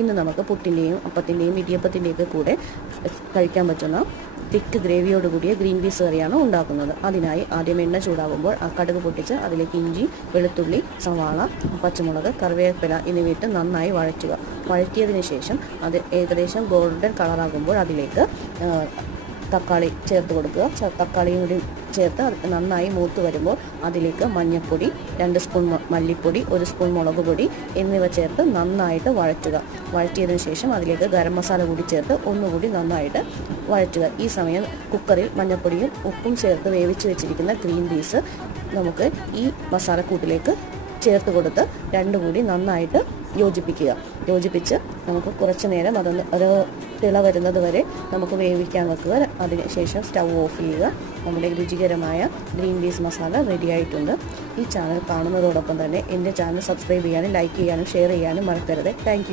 ഇന്ന് നമുക്ക് പുട്ടിൻ്റെയും അപ്പത്തിൻ്റെയും ഇടിയപ്പത്തിൻ്റെയൊക്കെ കൂടെ കഴിക്കാൻ പറ്റുന്ന തിക്ക് ഗ്രേവിയോട് കൂടിയ ഗ്രീൻ പീസ് കറിയാണ് ഉണ്ടാക്കുന്നത്. അതിനായി ആദ്യം എണ്ണ ചൂടാകുമ്പോൾ കടുക് പൊട്ടിച്ച് അതിലേക്ക് ഇഞ്ചി, വെളുത്തുള്ളി, സവാള, പച്ചമുളക്, കറിവേപ്പില എന്നിവയിട്ട് നന്നായി വഴറ്റിയതിന് ശേഷം അത് ഏകദേശം ഗോൾഡൻ കളറാകുമ്പോൾ അതിലേക്ക് തക്കാളി ചേർത്ത് കൊടുക്കുക. തക്കാളിയും കൂടി ചേർത്ത് നന്നായി മൂത്ത് വരുമ്പോൾ അതിലേക്ക് മഞ്ഞൾപ്പൊടി, 2 സ്പൂൺ മല്ലിപ്പൊടി, 1 സ്പൂൺ മുളക് പൊടി എന്നിവ ചേർത്ത് നന്നായിട്ട് വഴറ്റിയതിനു ശേഷം അതിലേക്ക് ഗരം മസാല കൂടി ചേർത്ത് ഒന്നുകൂടി നന്നായിട്ട് വഴറ്റുക. ഈ സമയം കുക്കറിൽ മഞ്ഞൾപ്പൊടിയും ഉപ്പും ചേർത്ത് വേവിച്ച് വെച്ചിരിക്കുന്ന ഗ്രീൻ പീസ് നമുക്ക് ഈ മസാലക്കൂട്ടിലേക്ക് ചേർത്ത് കൊടുത്ത് രണ്ടും കൂടി നന്നായിട്ട് യോജിപ്പിച്ച് നമുക്ക് കുറച്ച് നേരം ഒരു തിള വരുന്നത് വരെ നമുക്ക് വേവിക്കാൻ വെക്കുക. അതിനുശേഷം സ്റ്റൗ ഓഫ് ചെയ്യുക. നമ്മുടെ രുചികരമായ ഗ്രീൻ പീസ് മസാല റെഡി ആയിട്ടുണ്ട്. ഈ ചാനൽ കാണുന്നതോടൊപ്പം തന്നെ എൻ്റെ ചാനൽ സബ്സ്ക്രൈബ് ചെയ്യാനും ലൈക്ക് ചെയ്യാനും ഷെയർ ചെയ്യാനും മറക്കരുത്. Thank you.